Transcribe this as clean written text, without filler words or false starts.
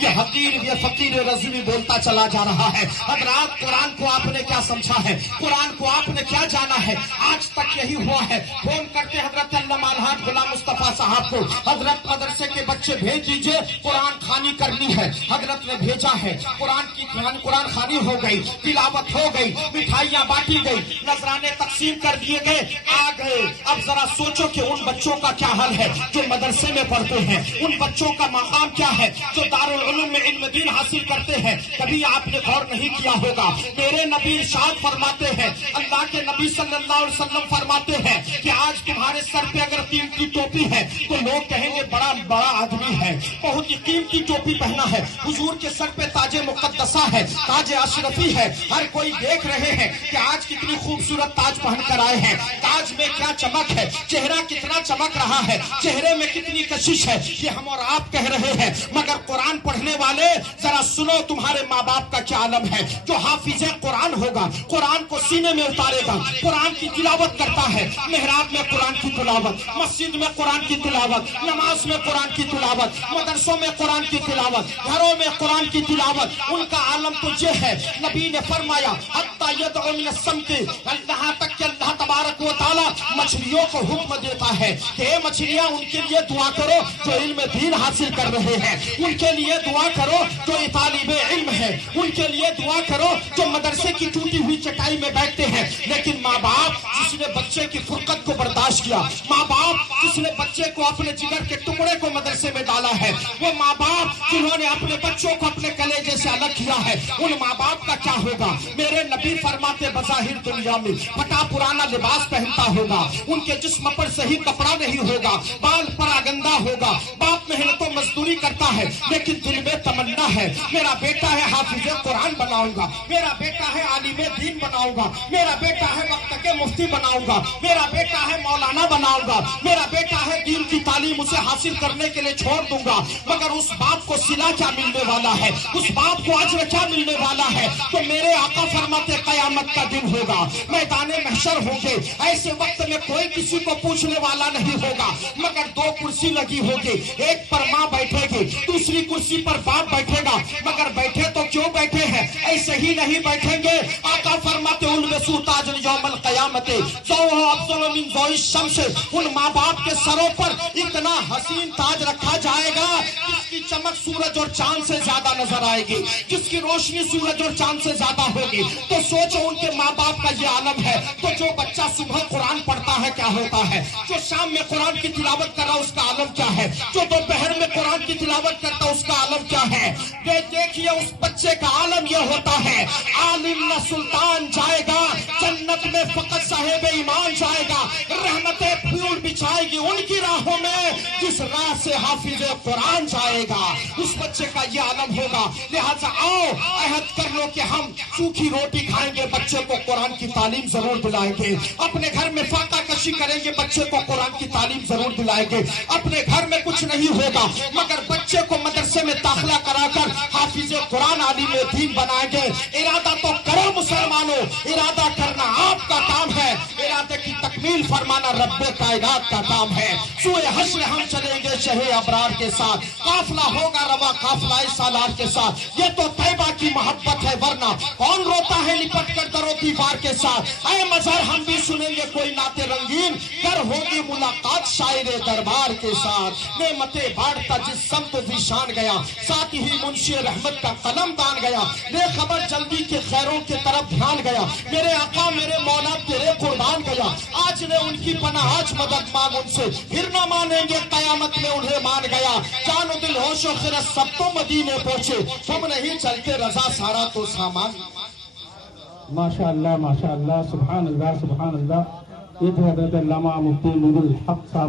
یہ حقیر یہ فقیر رضوی بولتا چلا جا رہا ہے۔ حضرات قرآن کو آپ نے کیا سمجھا ہے، قرآن کو آپ نے کیا جانا ہے؟ آج تک یہی ہوا ہے، فون کرتے حضرت علامہ الحاج غلام مصطفیٰ صاحب کو، حضرت مدرسے کے بچے بھیج دیجئے، قرآن خوانی کرنی ہے۔ حضرت نے بھیجا ہے، قرآن خوانی ہو گئی، تلاوت ہو گئی، مٹھائیاں بانٹی گئی، نذرانے تقسیم کر دیے گئے، آ گئے۔ اب ذرا سوچو کہ ان بچوں کا کیا حال ہے جو مدرسے میں پڑھتے ہیں، ان بچوں کا مقام کیا ہے جو دارالعلوم میں علم دین حاصل کرتے ہیں۔ کبھی آپ نے غور نہیں کیا ہوگا، میرے نبی ارشاد فرماتے ہیں، اللہ کے نبی صلی اللہ علیہ وسلم فرماتے ہیں کہ آج تمہارے سر پہ اگر قیمتی ٹوپی ہے تو لوگ کہیں گے بڑا بڑا آدمی ہے، بہت ہی قیمتی ٹوپی پہنا ہے۔ حضور کے سر پہ تاج مقدسہ ہے، تاج اشرفی ہے، ہر کوئی دیکھ رہے ہیں کہ آج کتنی خوبصورت تاج پہن کر آئے ہیں، تاج میں کیا چمک ہے، چہرہ کتنا چمک رہا ہے، چہرے میں کتنی کشش ہے، یہ ہم اور آپ کہہ رہے ہیں۔ مگر قرآن پڑھنے والے ذرا سنو، تمہارے ماں باپ کا کیا عالم ہے۔ جو حافظ قرآن ہوگا، قرآن کو سینے میں اتارے گا، قرآن کی تلاوت کرتا ہے، محراب میں قرآن کی تلاوت، مسجد میں قرآن کی تلاوت، نماز میں قرآن کی تلاوت، مدرسوں میں قرآن کی تلاوت، گھروں میں قرآن کی تلاوت، ان کا عالم تو یہ ہے۔ نبی نے فرمایا حتی یدعو من السمت، یہاں تک کہ اللہ تبارک و تعالی مچھلیوں کو حکم دیتا ہے کہ اے مچھلیاں ان کے لیے دعا کرو جو علم دین حاصل کر رہے ہیں، ان کے لیے دعا کرو جو طالب علم ہے، ان کے لیے دعا کرو جو مدرسے کی ٹوٹی ہوئی چٹائی میں بیٹھتے ہیں۔ لیکن ماں باپ جس نے بچے کی فرقت کو برداشت کیا، ماں باپ جس نے بچے کو اپنے جگر کے ٹکڑے کو مدرسے میں ڈالا ہے، وہ ماں باپ جنہوں نے اپنے بچوں کو اپنے کلیجے سے الگ کیا ہے، ان ماں باپ کا کیا ہوگا؟ میرے نبی فرماتے بظاہر دنیا میں پھٹا پرانا لباس پہنتا ہوگا، ان کے جسم پر صحیح کپڑا نہیں ہوگا، بال پراگندہ ہوگا، باپ محنت و مزدوری کرتا ہے لیکن دل میں تمنا ہے میرا بیٹا ہے حافظ قرآن بناؤں گا، میرا بیٹا ہے عالم دین بناؤں گا، میرا بیٹا ہے وقت کے مفتی بناؤں گا، میرا بیٹا ہے مولانا بناؤں گا، میرا بیٹا ہے دین کی تعلیم اسے حاصل کرنے کے لیے چھوڑ دوں گا۔ مگر اس باپ کو صلہ کیا ملنے والا ہے، اس باپ کو اجر کیا ملنے والا ہے؟ تو میرے آقا فرماتے قیامت کا دن ہوگا، میدان محشر ہوں گے، ایسے وقت میں کوئی کسی کو پوچھنے والا نہیں ہوگا، مگر دو کرسی لگی ہوگی، ایک پر ماں بیٹھے گی، دوسری کرسی پر باپ بیٹھے گا۔ مگر بیٹھے تو کیوں بیٹھے ہیں؟ ایسے ہی نہیں بیٹھیں گے۔ آقا فرماتے البسوا تاج یوم القیامت ضوء افضل من ضوء الشمس، ان ماں باپ کے سروں پر اتنا حسین تاج رکھا جائے گا جس کی چمک سورج اور چاند سے زیادہ نظر آئے گی، جس کی روشنی سورج اور چاند سے زیادہ ہوگی۔ تو سوچو ان کے ماں باپ کا یہ عالم ہے۔ تو جو بچہ صبح قرآن پڑھتا ہے کیا ہوتا ہے، جو شام میں قرآن کی تلاوت کر رہا اس کا عالم کیا ہے، جو دوپہر میں قرآن کی تلاوت کرتا اس کا عالم کیا ہے۔ دیکھیے اس بچے کا عالم یہ ہوتا ہے، عالم نہ سلطان جائے گا جنت میں، فقط صاحب ایمان جائے گا، رحمتیں پھول بچھائے گی ان کی راہوں میں جس راہ سے حافظ قرآن جائے گا، اس بچے کا یہ عالم ہوگا۔ لہذا آؤ عہد کر لو کہ ہم سوکھی روٹی کھائیں گے، بچے کو قرآن کی تعلیم ضرور دلائیں گے، اپنے گھر میں فاقہ کشی کریں گے، بچے کو قرآن کی تعلیم ضرور دلائیں گے۔ اپنے گھر میں کچھ نہیں ہوگا مگر بچے کو مدرسے میں داخلہ کرا کر حافظ قرآن عالم دین بنائیں گے۔ ارادہ تو کرو مسلمانوں، ارادہ کرنا آپ کا کام ہے، ارادے کی تکمیل فرمانا رب کائنات کا کام ہے۔ سوئے حشر ہم چلیں گے شہ ابرار کے ساتھ، قافلہ ہوگا روا قافلہ سالار کے ساتھ، یہ تو طیبہ کی محبت ہے، ورنہ کون روتا ہے لپٹ کر در و دیوار کے ساتھ۔ اے مظہر ہم بھی سنیں گے کوئی نعت رنگین، کر ہوگی ملاقات شاعر دربار کے ساتھ۔ نعمتیں بانٹتا جس سمت بھی شان گیا، ساتھ ہی منشی رحمت کا قلم دان گیا، بے خبر جلدی کے خیروں کے طرف دھیان گیا، میرے آقا میرے مولا تیرے قربان گیا۔ آج نے ان کی پناہ، آج مدد مانگ ان سے، پھر نہ مانیں گے قیامت میں انہیں مان گیا۔ جان و دل ہوش و خرد سب تو مدینے پہنچے، ہم نہیں چلتے رضا سارا تو سامان۔ ماشاء اللہ ماشاء اللہ، سبحان اللہ سبحان اللہ۔ یہ تھے حضرت علامہ مفتی نور الحق صاحب۔